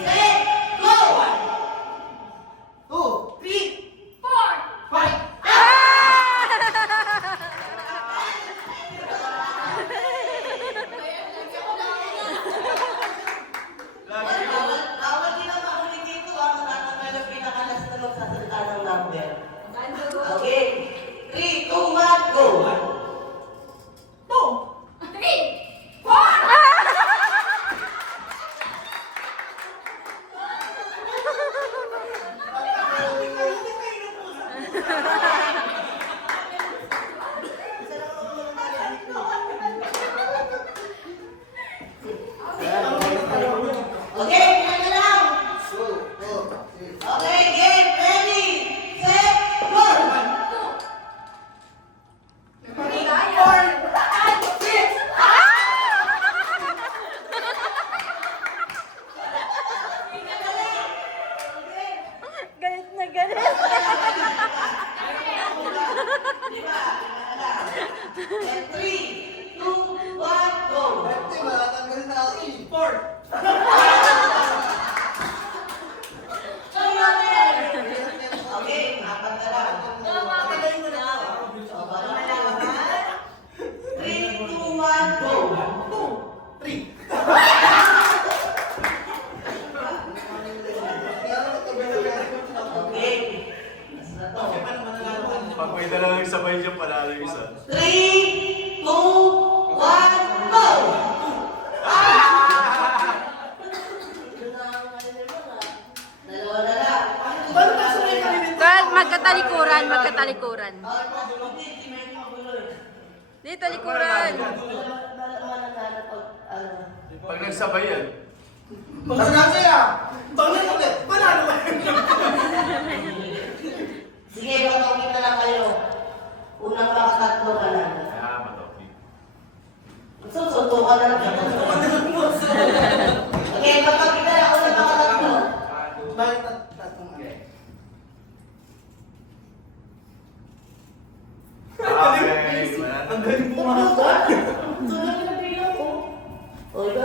set, go! 1, 2, 3, 4, 5. Bawat din ang makulit dito, matatanggal ang pinakalas na magsasalita ng number. Okay. 3, 2, 1, go! 2, 3, 4! Okay, kaya na lang. Okay, game, ready, set, go! 1, 2, 3, 4, 5, 6. Galit na galit. Diba? 3, 2, 1, go! Ate, matatanggal na ako eh. 4. Okay, apat na lang. Patagayin mo na ako. So, paano na lang, ha? 3, 2, 1, go! 2, 3. Okay. Mas na to. Pag may dalalang sabay dyan, panalo yung isa. 3, 2, 1, go! Dalawa na lang. Girl, magkatalikuran, magkatalikuran. Dito, likuran. Pag nagsabay yan, Pagkakasi ah. Bangin ulit. Panalo ba? Sige, matawid na lang kayo. Unang pang-tatlo ka lang. kaya matoki. Susuntukan na lang siya. Okay, matawid na lang. Unang pang-tatlo. Bakit tatlong ano? Okay, Ang galing pumasok. Sunod na bilang ko. O, ikaw